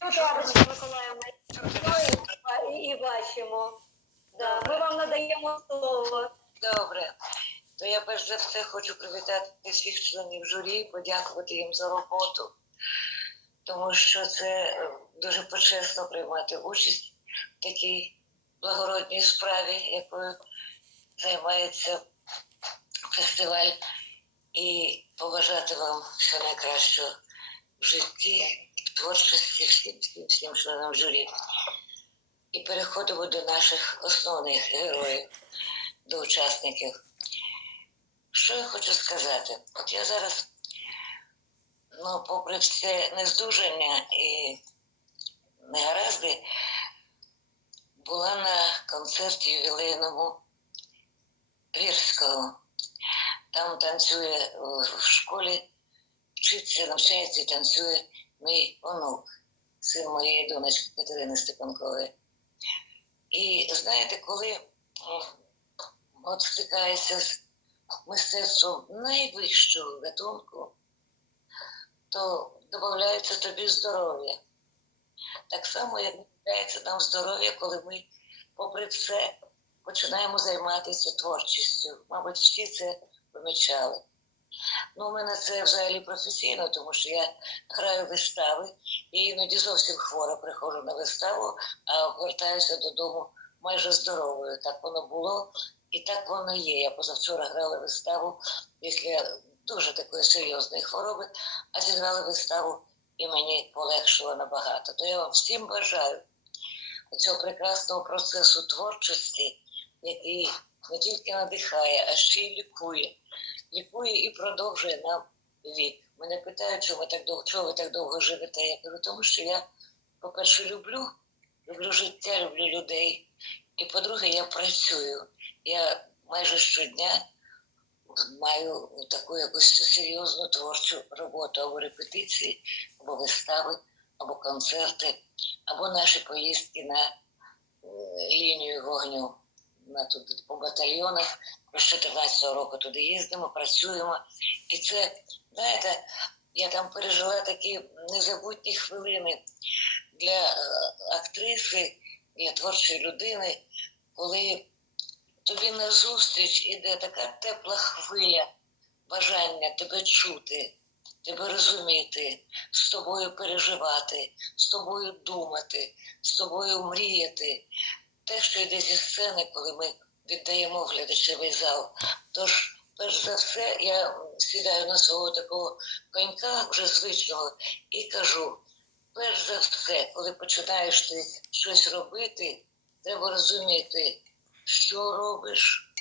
Миколаївна, ну і, бачимо. Ми вам надаємо слово. Добре. То я перш за все хочу привітати всіх членів журі, подякувати їм за роботу, тому що це е, дуже почесно приймати участь в такій благородній справі, якою займається фестиваль, і побажати вам всього найкращого в житті, творчості всім, всім, всім членам журі. І переходимо до наших основних героїв, до учасників. Що я хочу сказати? От я зараз, ну, попри все нездужання і негаразди, була на концерті ювілейному Вірського. Там танцює в школі, вчиться, навчається і танцює мій онук, син моєї донечки Катерини Степанкової. І знаєте, коли от стикаєшся з мистецтвом найвищого гатунку, то додається тобі здоров'я. Так само, як додається нам здоров'я, коли ми, попри все, починаємо займатися творчістю. Мабуть, всі це помічали. Ну, у мене це взагалі професійно, тому що я граю вистави і іноді зовсім хвора приходжу на виставу, а повертаюся додому майже здоровою. Так воно було і так воно є. Я позавчора грала виставу після дуже такої серйозної хвороби, а зіграла виставу і мені полегшило набагато. То я вам всім бажаю цього прекрасного процесу творчості, який не тільки надихає, а ще й лікує. Лікує і продовжує нам вік. Мене питають, чому так довго, чого ви так довго живете. Я кажу, тому що я, по-перше, люблю, люблю життя, люблю людей. І по-друге, я працюю. Я майже щодня маю таку якусь серйозну творчу роботу або репетиції, або вистави, або концерти, або наші поїздки на е, лінію вогню на туди по батальйонах. Ми з 14 року туди їздимо, працюємо. І це, знаєте, я там пережила такі незабутні хвилини для е, актриси, для творчої людини, коли тобі назустріч іде така тепла хвиля бажання тебе чути, тебе розуміти, з тобою переживати, з тобою думати, з тобою мріяти. Те, що йде зі сцени, коли ми віддаємо глядачевий зал. Тож, перш за все, я сідаю на свого такого конька вже звичного і кажу: перш за все, коли починаєш ти щось робити, треба розуміти, що робиш,